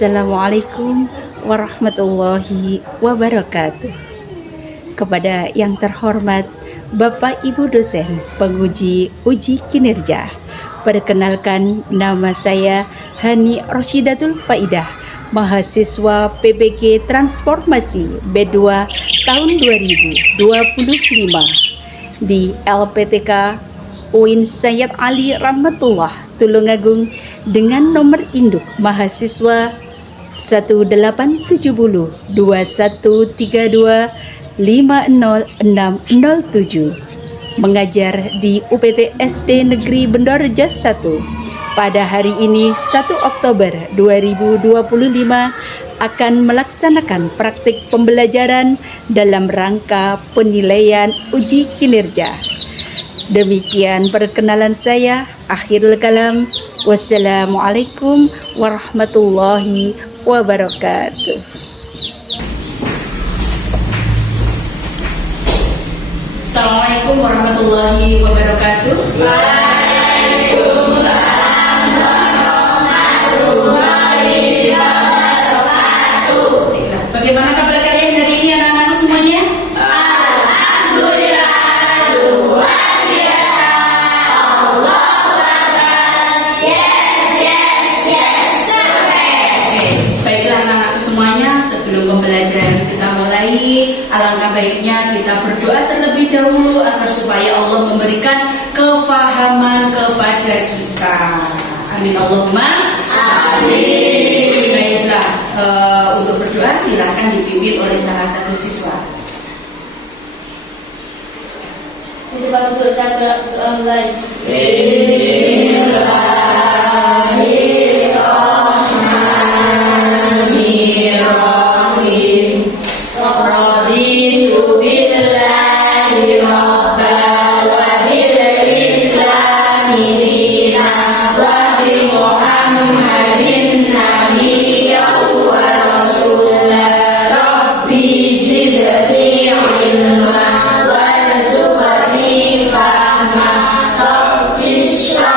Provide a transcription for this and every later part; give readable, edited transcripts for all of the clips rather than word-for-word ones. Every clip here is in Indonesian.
Assalamualaikum warahmatullahi wabarakatuh. Kepada yang terhormat Bapak Ibu dosen penguji uji kinerja, perkenalkan nama saya Hani Roshidatul Faidah, mahasiswa PPG Transformasi B2 tahun 2025 di LPTK UIN Sayyid Ali Rahmatullah Tulungagung dengan nomor induk mahasiswa 1870 2132 50607, mengajar di UPT SD Negeri Bendorejo 1. Pada hari ini 1 Oktober 2025 akan melaksanakan praktik pembelajaran dalam rangka penilaian uji kinerja. Demikian perkenalan saya. Akhirul kalam. Wassalamualaikum warahmatullahi wabarakatuh. Assalamualaikum warahmatullahi wabarakatuh. Waalaikumsalam warahmatullahi wabarakatuh. Bagaimana kabar kalian hari ini anak-anakku semuanya? Alhamdulillah, luar biasa. Allahu Akbar. Yes, keren. Baiklah anak-anakku semuanya, sebelum pembelajaran kita mulai, alangkah baiknya kita berdoa terlebih dahulu agar supaya Allah memberikan kefahaman kepada kita. Amin Allahumma amin. Baiklah, untuk berdoa silakan dipimpin oleh salah satu siswa. Itu Pak untuk saya mulai. Bismillahirrahmanirrahim. Raditu billahi rabba wa bil islami dina wa bi Muhammadin nabiyyan wa rasulah. Rabbi zidni ilma warzuqni fahma. Rabbi shrah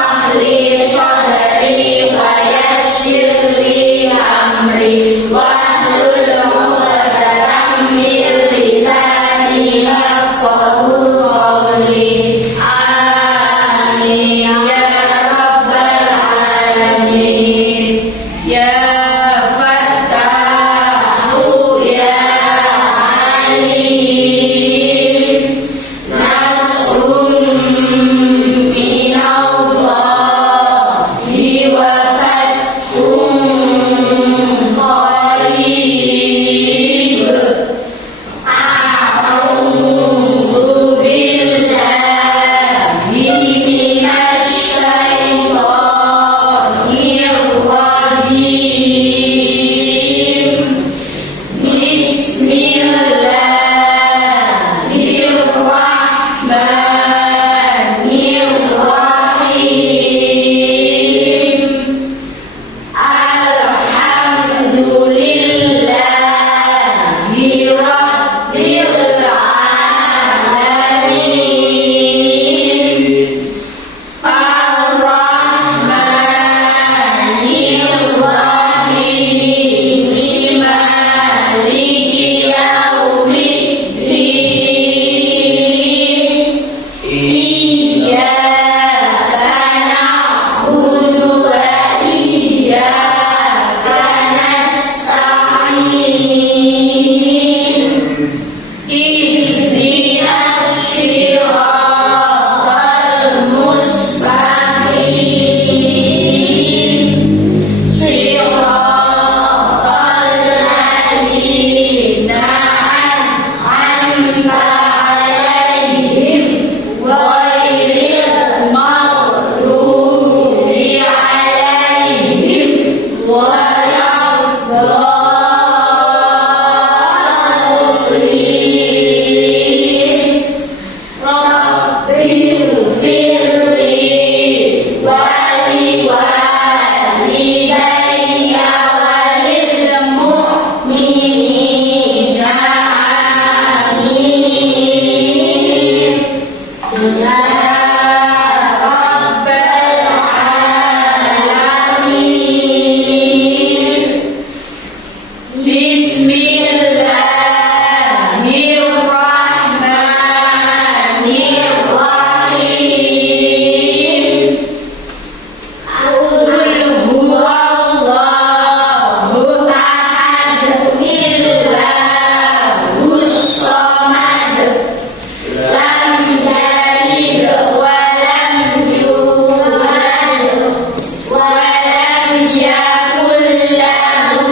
yakul lahu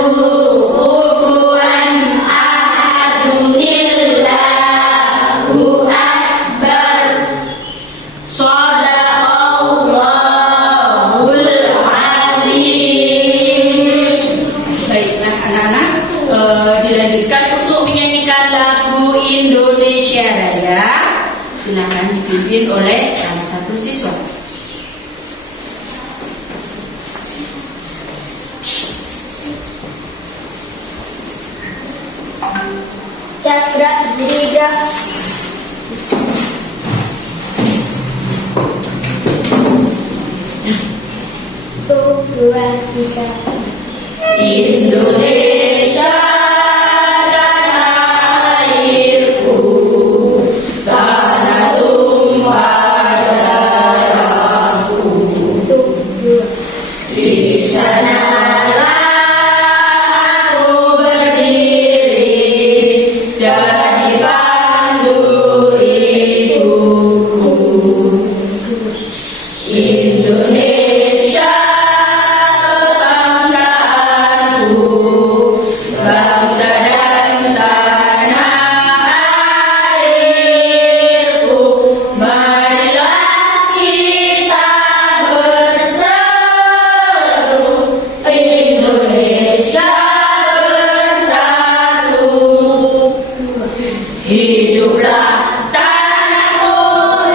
kufuwan ahad. Allahu akbar. Shadaqallahul azim. Baik, nah anak-anak, dilanjutkan untuk menyanyikan lagu Indonesia Raya. Silakan dipimpin oleh salah satu siswa. Siap gerak, berdiri gerak. Satu, dua, tiga. Indonesia tanah airku, tanah tumpah darahku. Satu, dua. Di sanalah aku berdiri, jadi pandu ibuku. Indonesia bangsaku, bangsa dan tanah airku. Marilah kita berseru, Indonesia bersatu. Hiduplah tanahku,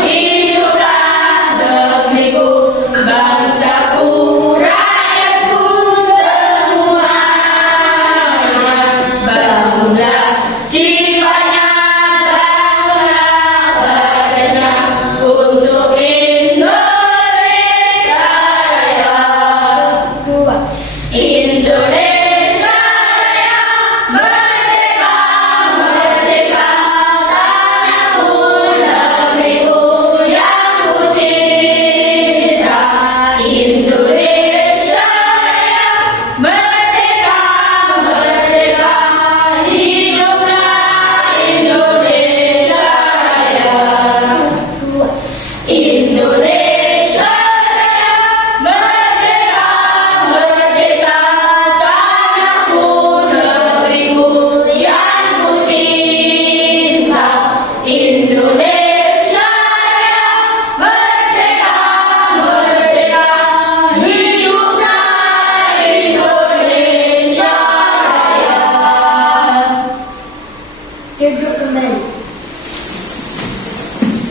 hiduplah negeriku, bangsaku, rakyatku semuanya. Bangunlah jiwanya, bangunlah badannya untuk Indonesia Raya. Dua. Indonesia Raya, merdeka, merdeka, tanahku, negeriku yang ku cinta. Indonesia Raya, merdeka, merdeka, hiduplah Indonesia Raya. Dua. Indonesia Raya, merdeka, merdeka, tanahku, negeriku yang ku cinta. Indonesia Raya, merdeka, merdeka, hiduplah Indonesia Raya. Duduk kembali.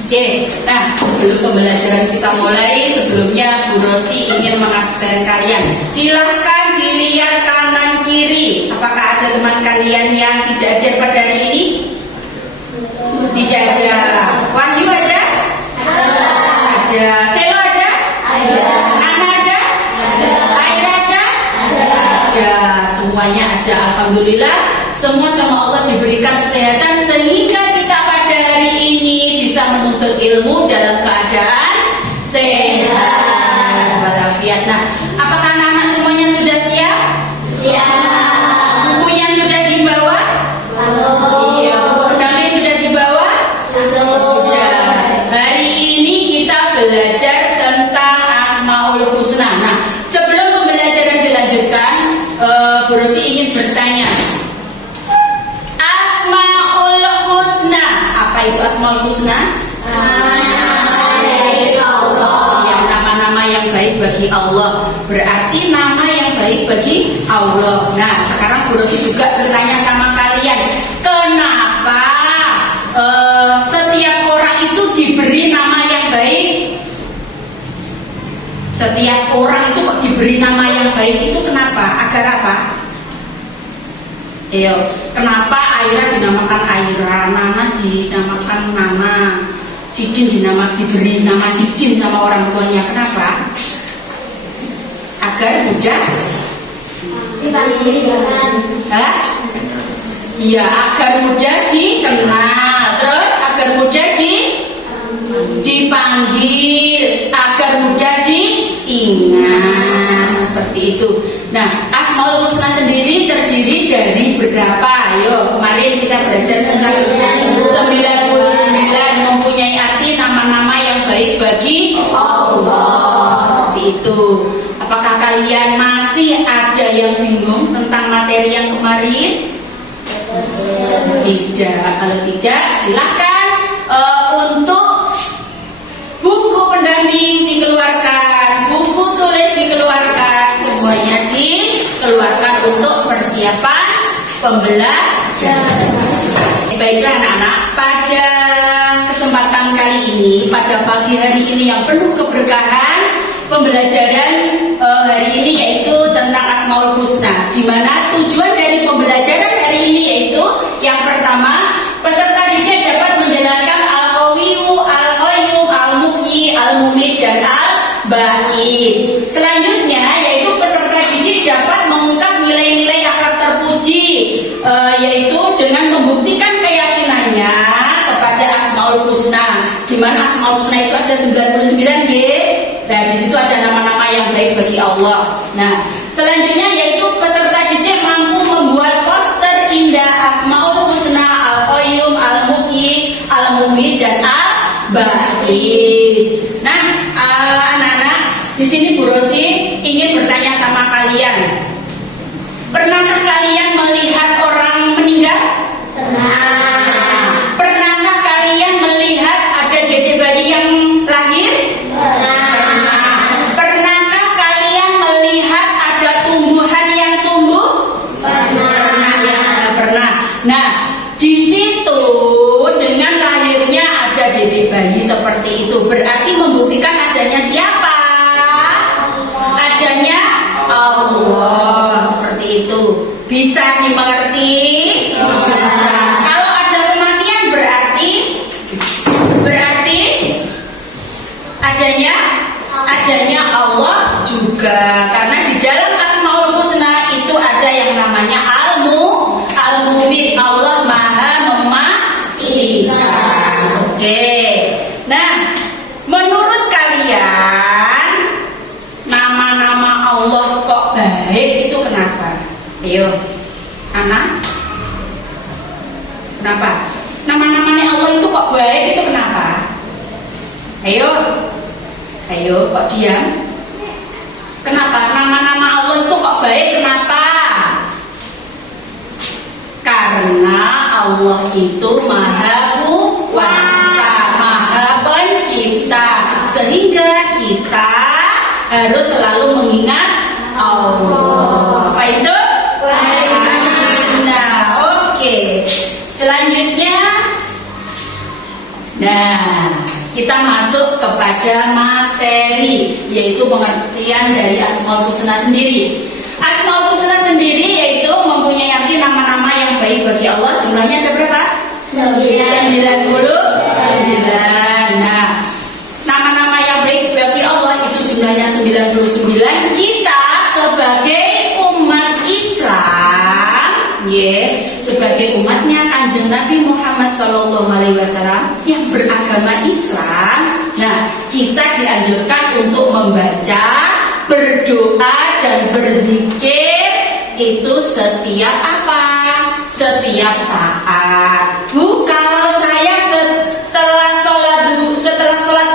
Oke, nah sebelum pembelajaran kita mulai, sebelumnya Bu Rosi ingin mengabsen kalian. Silahkan dilihat kanan kiri. Apakah ada teman kalian yang tidak hadir pada hari ini? Tidak ada. Wahyu ada? Ada. Selo ada? Nana ada? Aira ada? Ada. Semuanya ada. Alhamdulillah. Semua sama Allah diberikan kesehatan sehingga kita pada hari ini bisa menuntut ilmu dalam keadaan sehat walafiat. Nah, apakah anak-anak semuanya sudah siap? Siap. Bukunya sudah dibawa? Iya, buku pendamping sudah dibawa? Sudah. Hari ini kita belajar tentang Asmaul Husna. Nah, sebelum pembelajaran dilanjutkan, Bu Rosi ingin bertanya. Asmaul Husna, apa itu Asmaul Husna? Yang nama-nama yang baik bagi Allah. Berarti nama yang baik bagi Allah. Nah, sekarang Bu Rosi juga bertanya sama kalian, kenapa setiap orang itu diberi nama yang baik? Setiap orang itu kok diberi nama yang baik itu kenapa? Agar apa? Ayo, kenapa Aira dinamakan Aira, Nana dinamakan Nana, Sidin diberi nama Sidin sama orang tuanya? Kenapa? Agar mudah Hah? Iya, agar mudah dikenal. Terus agar mudah dipanggil, agar mudah diingat. Seperti itu. Nah, Asmaul Husna sendiri terdiri dari berapa? Ayo, kemarin kita belajar tentang 99 mempunyai arti nama-nama yang baik bagi Allah. Seperti itu. Apakah kalian kalian masih ada yang bingung tentang materi yang kemarin? Tidak. Kalau tidak, silakan untuk buku pendamping dikeluarkan, buku tulis dikeluarkan, semuanya dikeluarkan untuk persiapan pembelajaran. Baiklah anak-anak, pada kesempatan kali ini, pada pagi hari ini yang penuh keberkahan, pembelajaran hari ini yaitu tentang Asmaul Husna, di mana tujuan dari pembelajaran hari ini yaitu yang pertama, peserta didik dapat menjelaskan Al-Qawiyu, Al-Qayyum, Al-Muhyi, Al-Mumit, dan Al-Ba'is. Selanjutnya yaitu peserta didik dapat mengungkap nilai-nilai akhlak terpuji, yaitu dengan membuktikan keyakinannya kepada Asmaul Husna, di mana Asmaul Husna itu ada 99 G. Nah, di situ ada nama-nama yang baik bagi Allah. Nah, selanjutnya yaitu peserta didik mampu membuat poster indah Asmaul Husna, Al-Qayyum, Al-Muhyi, Al-Mumit, dan Al-Ba'is. Nah, anak-anak, di sini Bu Rosi ingin bertanya sama kalian. Pernahkah kalian melihat orang meninggal? Pernah. Pernahkah kalian melihat ada dedek bayi yang lahir? Pernahkah kalian melihat ada tumbuhan yang tumbuh? Pernah. Ya, pernah. Nah, di situ dengan lahirnya ada dedek bayi seperti itu berarti membuktikan adanya siapa? Adanya Allah, seperti itu. Bisa dimengerti? Bisa. Kalau ada kematian berarti adanya Allah juga, karena di dalam Asmaul Husna itu ada yang namanya Al-Mubin, Allah Maha Memastikan. Oke. Nah, menurut kalian nama-nama Allah kok baik itu kenapa? Ayo, anak, kenapa? Nama-namanya Allah itu kok baik itu kenapa? Ayo, kok diam? Kenapa? Nama-nama Allah itu kok baik, kenapa? Karena Allah itu Maha Kuasa, Maha Pencipta, sehingga kita harus selalu mengingat Allah. Apa itu? Nah, oke. Selanjutnya, kita masuk kepada materi, yaitu pengertian dari Asmaul Husna sendiri. Asmaul Husna sendiri yaitu mempunyai arti nama-nama yang baik bagi Allah. Jumlahnya ada berapa? 99. Nah, nama-nama yang baik bagi Allah itu jumlahnya 99. Kita sebagai umat Islam, sebagai umatnya Kanjeng Nabi Muhammad SAW yang beragama Islam, nah, kita dianjurkan untuk membaca, berdoa, dan berzikir itu setiap apa? Setiap saat. Bu, kalau saya setelah sholat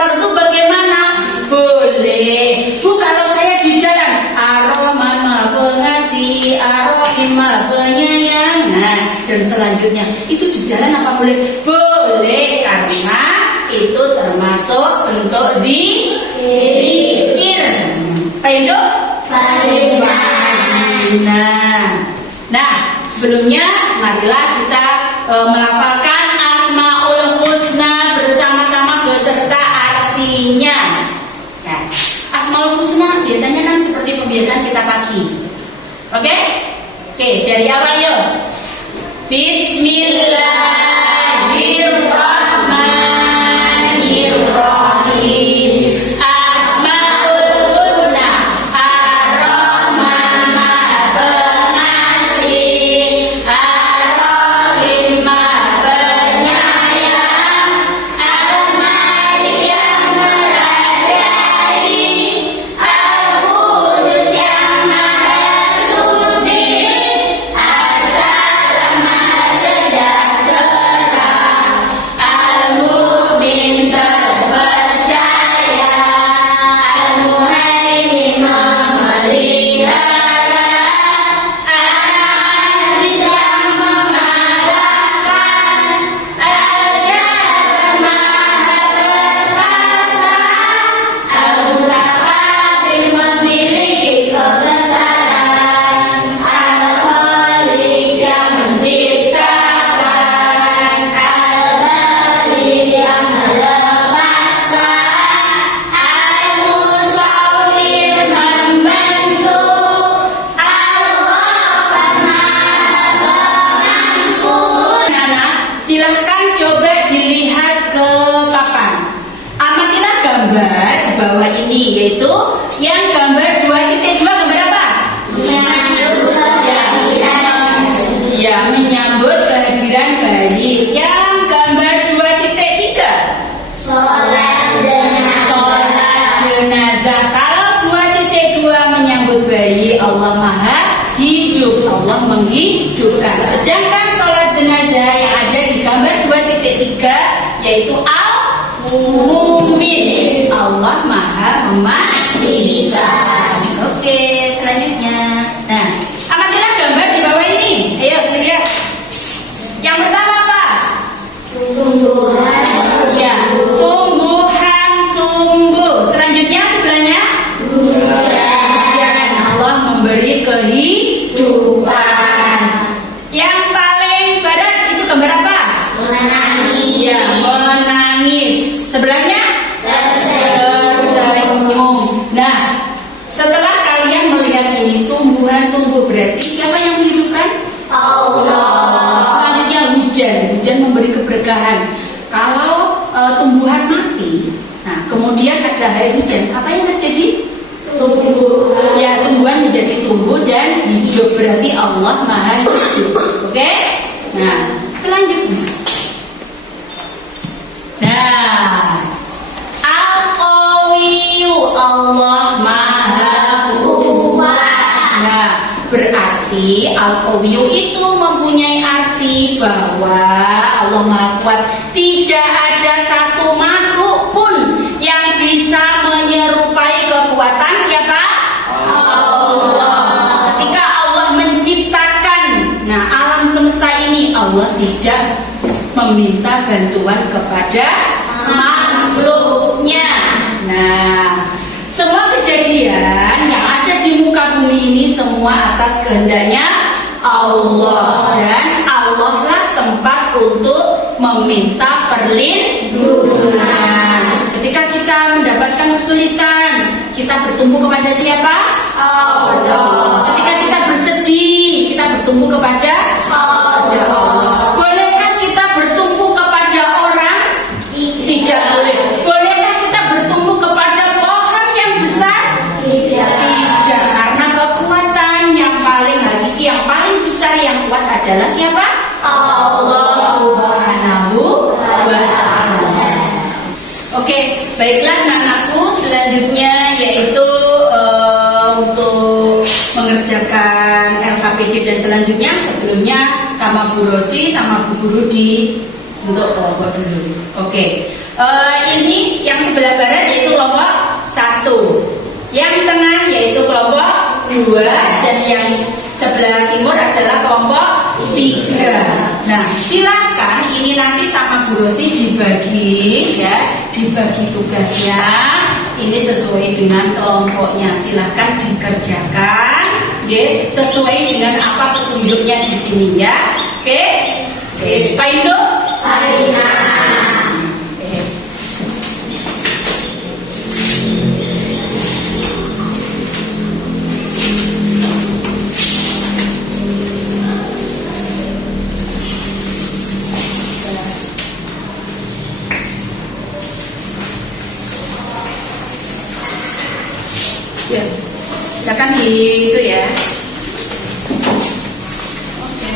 fardu bagaimana? Boleh. Bu, kalau saya di jalan, Ar-Rahman Maha Pengasih, Ar-Rahim Maha Penyayang, dan selanjutnya itu di jalan apa boleh? Boleh, karena itu termasuk bentuk zikir. Paindo? Nah, sebelumnya marilah kita melafalkan Asmaul Husna bersama-sama beserta artinya. Nah, Asmaul Husna biasanya kan seperti pembiasaan kita pagi. Oke, dari awal yuk. Bismillahirrahmanirrahim. Asmaul Husna, Ar-Rahman Maha Pengasih, Ar-Rahim Maha Penyayang, Al-Malik yang merajai, Al-Qudus yang maha suci, As-Salam maha sejahtera. yaitu yang gambar 2.2 gambar apa? Ya, menyambut kehadiran bayi. Yang gambar 2.3 sholat jenazah. Kalau 2.2 menyambut bayi, Allah Maha hidup, Allah menghidupkan. Sedangkan sholat jenazah yang ada di gambar 2.3 yaitu al-mumin, Allah Maha mematikan. Oke, selanjutnya. Nah, amatilah gambar di bawah ini. Ayo kita lihat. Yang pertama apa? Tumbuhan. Ya, tumbuhan tumbuh. Selanjutnya sebelahnya hujan. Allah memberi kehidupan. Yang paling barat itu gambar apa? Menangis. Ya, menangis. Sebelahnya tersenyum. Nah, setelah kalian melihat ini tumbuhan tumbuh, berarti siapa yang menghidupkan? Allah. Selanjutnya hujan. Hujan memberi keberkahan. Kalau tumbuhan mati, nah kemudian ada air hujan, apa yang terjadi? Tumbuhan. Ya, tumbuhan menjadi tumbuh dan hidup, berarti Allah Maha hidup. Oke? Nah, selanjutnya. Nah, Al-Qawiyyu, Allah Maha Kuat. Nah, berarti Al-Qawiyyu itu mempunyai arti bahwa Allah Maha Kuat. Tidak ada satu makhluk pun yang bisa menyerupai kekuatan siapa? Allah. Ketika Allah menciptakan alam semesta ini, Allah tidak meminta bantuan kepada makhluknya. Nah, semua kejadian yang ada di muka bumi ini semua atas kehendaknya Allah, dan Allah lah tempat untuk meminta perlindungan. Ketika kita mendapatkan kesulitan, kita bertumbuh kepada siapa? Allah. Ketika kita bersedih, kita bertumbuh kepada Allah. Bolehkah kita bertumbuh kepada orang? Tidak boleh. Bolehkah kita bertumbuh kepada pohon yang besar? Tidak, karena kekuatan yang paling hakiki, yang paling besar, yang kuat adalah siapa? Allah Subhanahu wa ta'ala. Oke, baiklah anak-anakku, selanjutnya yaitu untuk mengerjakan LKPD dan selanjutnya, sebelumnya sama Bu Rosi sama Bu Guru untuk kelompok dulu. Oke, ini yang sebelah barat yaitu kelompok 1, yang tengah yaitu kelompok 2, dan yang sebelah timur adalah kelompok 3. Nah, silakan ini nanti sama Bu Rosi dibagi tugasnya. Ini sesuai dengan kelompoknya. Silakan dikerjakan, ya, sesuai dengan apa petunjuknya di sini ya. Oke, Pak Indo. Ya, silakan di itu ya. Oke.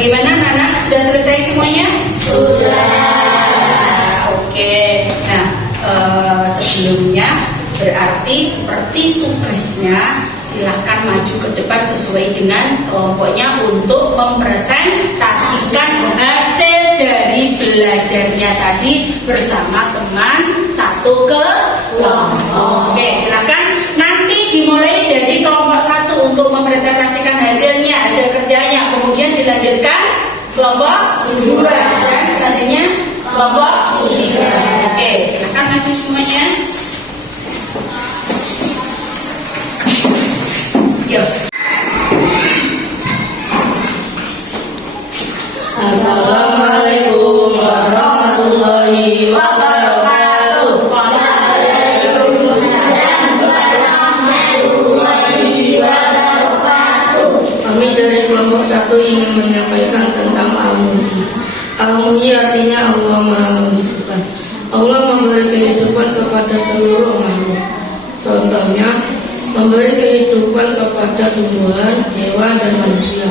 Bagaimana anak-anak, sudah selesai semuanya? Sudah. Oke. Nah, sebelumnya berarti seperti tugasnya, silahkan maju ke depan sesuai dengan kelompoknya untuk mempresentasikan hasil dari belajarnya tadi bersama teman satu kelompok. Oke, silakan nanti dimulai dari kelompok 1 untuk mempresentasikan hasilnya, hasil kerjanya, kemudian dilanjutkan kelompok 2 dan selanjutnya kelompok 3. Oke, silakan maju semuanya. Yuk. Assalamualaikum warahmatullahi wabarakatuh. Waalaikumsalam warahmatullahi wabarakatuh. Kami dari kelompok 1 ingin menyampaikan tentang Al-Muhyi. Al-Muhyi artinya Allah Maha menghidupkan. Allah memberi kehidupan kepada seluruh makhluk. Contohnya, memberi kehidupan kepada tumbuhan, hewan, dan manusia.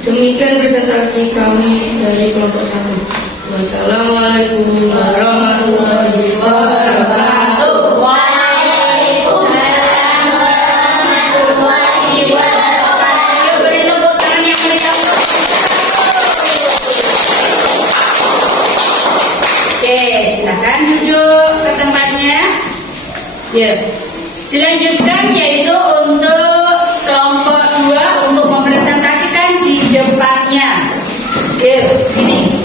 Demikian presentasi kami dari kelompok 1. Wassalamualaikum warahmatullahi wabarakatuh. Waalaikumsalam warahmatullahi wabarakatuh. Beri tepuk tangan yang meriah. Oke, silakan duduk ke tempatnya. Ya. Dilanjutkan yaitu untuk kelompok 2 untuk mempresentasikan di depannya. Yuk, ini.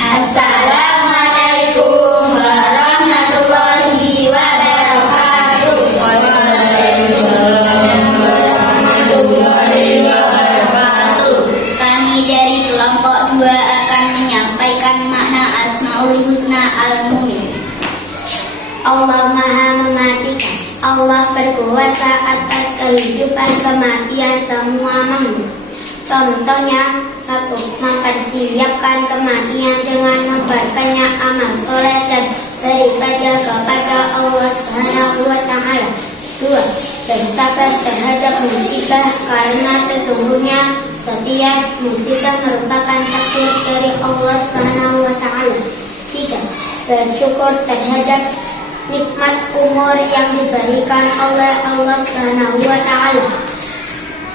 Assalamualaikum warahmatullahi wabarakatuh. Waalaikumsalam warahmatullahi wabarakatuh. Kami dari kelompok 2 akan menyampaikan makna Asmaul Husna Al-Mu'min. Allah Maha Mematikan. Allah berkuasa atas kehidupan kematian semua makhluk. Contohnya, 1. Mempersiapkan kematian dengan memperbanyak amal soleh dan beribadah kepada Allah Subhanahu wa Ta'ala. 2. Bersabar terhadap musibah karena sesungguhnya setiap musibah merupakan takdir dari Allah Subhanahu wa Ta'ala. 3. Bersyukur terhadap nikmat umur yang diberikan oleh Allah Subhanahu wa Ta'ala.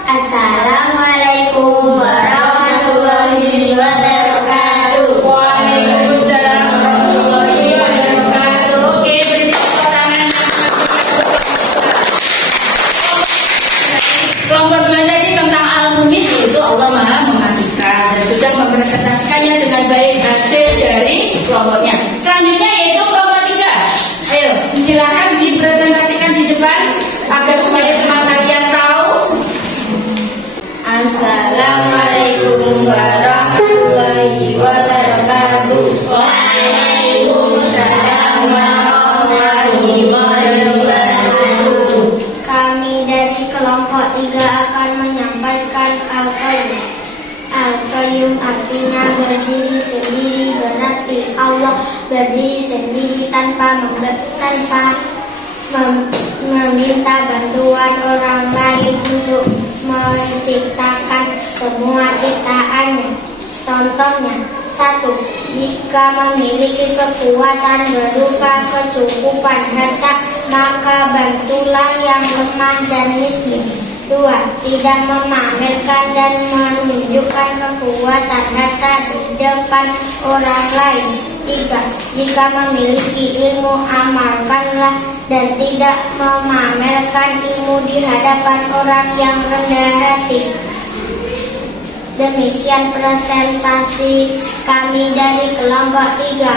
Assalamualaikum warahmatullahi wabarakatuh. Waalaikumsalam warahmatullahi wabarakatuh. Oke, beri tepuk tangan. Kelompok 2 tadi tentang Al-Mu'min, yaitu Allah Maha Mematikan, dan sudah mempresentasikannya dengan baik hasil dari kelompoknya. Selanjutnya yaitu kelompok 3. Ayo, silakan dipresentasikan di depan agar supaya semua kalian tahu. Assalamualaikum warahmatullahi wabarakatuh. Waalaikumsalam warahmatullahi wabarakatuh. Kami dari kelompok 3 akan menyampaikan Al-Qayyum. Al-Qayyum artinya berdiri sendiri, berarti Allah berdiri sendiri tanpa meminta bantuan orang lain untuk menciptakan semua ciptaannya. Contohnya, 1. Jika memiliki kekuatan berupa kecukupan harta, maka bantulah yang lemah dan miskin. 2. Tidak memamerkan dan menunjukkan kekuatan harta di depan orang lain. 3. Jika memiliki ilmu, amalkanlah dan tidak memamerkan ilmu di hadapan orang yang rendah hati. Demikian presentasi kami dari kelompok 3.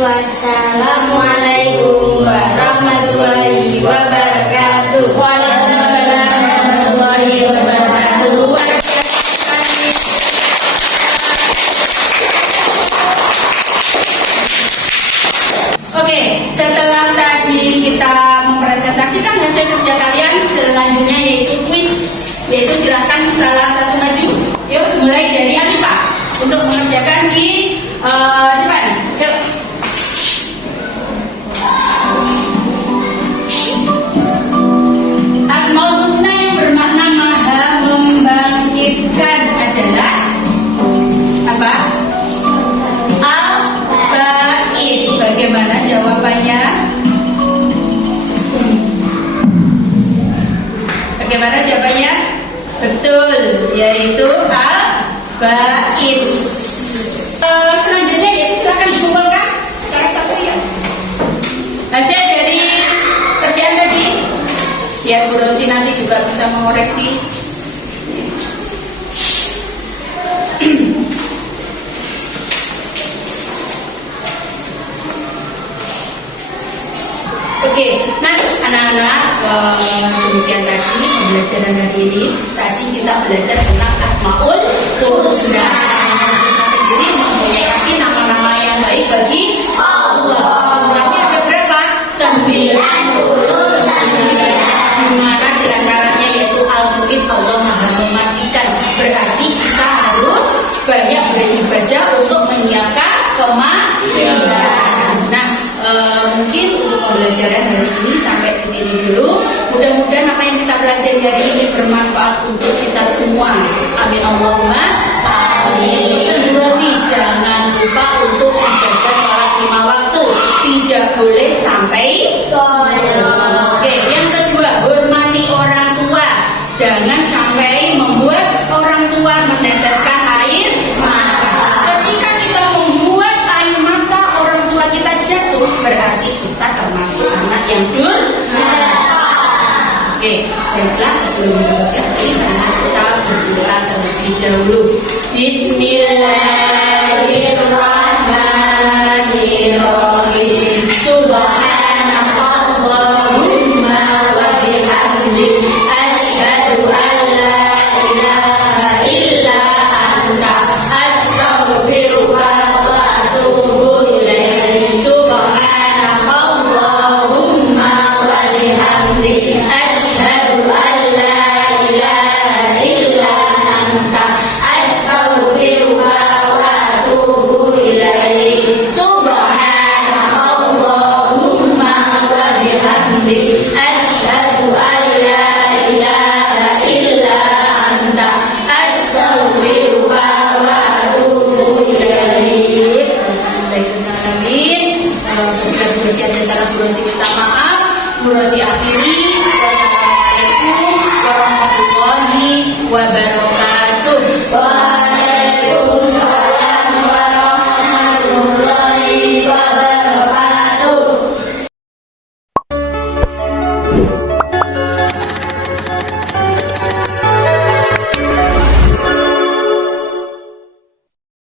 Wassalamualaikum warahmatullahi wabarakatuh. Waalaikumsalam warahmatullahi wabarakatuh. Oke, setelah tadi kita mempresentasikan hasil kerja kalian, selanjutnya yaitu quiz, yaitu silakan salah satu maju. Yuk, mulai dari Anifah untuk mengerjakan di depan. Yuk. Asmaul Husna yang bermakna Maha Membangkitkan. Bagaimana jawabannya? Betul, yaitu al-bait. Selanjutnya yaitu silakan dikumpulkan salah satu ya. Hasil dari kerjaan tadi, ya Bu Rosi nanti juga bisa mengoreksi. Oke, nah anak-anak, demikian tadi pembelajaran hari ini. Tadi kita belajar tentang Asmaul Husna. Sendiri mempunyai arti nama-nama yang baik bagi Allah. Tapi ada berapa? 99. Dimana diantaranya yaitu Al-Mu'id, Allah Maha Mematikan. Berarti kita harus banyak beribadah untuk menyiapkan kematian. Nah, mungkin untuk pembelajaran hari ini sampai di sini dulu. Mudah-mudahan apa yang kita pelajari hari ini bermanfaat untuk kita semua. Amin Allahumma amin. Sih, jangan lupa untuk menjaga sholat 5 waktu. Tidak boleh sampai bolong. Oke, yang kedua, hormati orang tua. Jangan sampai membuat orang tua meneteskan air mata. Ketika kita membuat air mata orang tua kita jatuh, berarti kita termasuk anak yang durhaka. Oke, baiklah sebelum mempersiapkan kita berdoa terlebih dahulu. Bismillahirrahmanirrahim. Subhanakallahumma wa bihamdik, asyhadu an la ilaha illa anta, astaghfiruka wa atubu ilaik. Subhanakallahumma wa bihamdik, asyhadu an la ilaha illa anta, astaghfiruka wa atubu ilaik. Subhanakallahumma wa bihamdik, asyhadu an la ilaha illa anta, astaghfiruka wa atubu ilaik. Amin. Untuk Bu Rosi ada salah Bu Rosi minta maaf. Bu Rosi akhiri. Wassalamualaikum warahmatullahi wabarakatuh.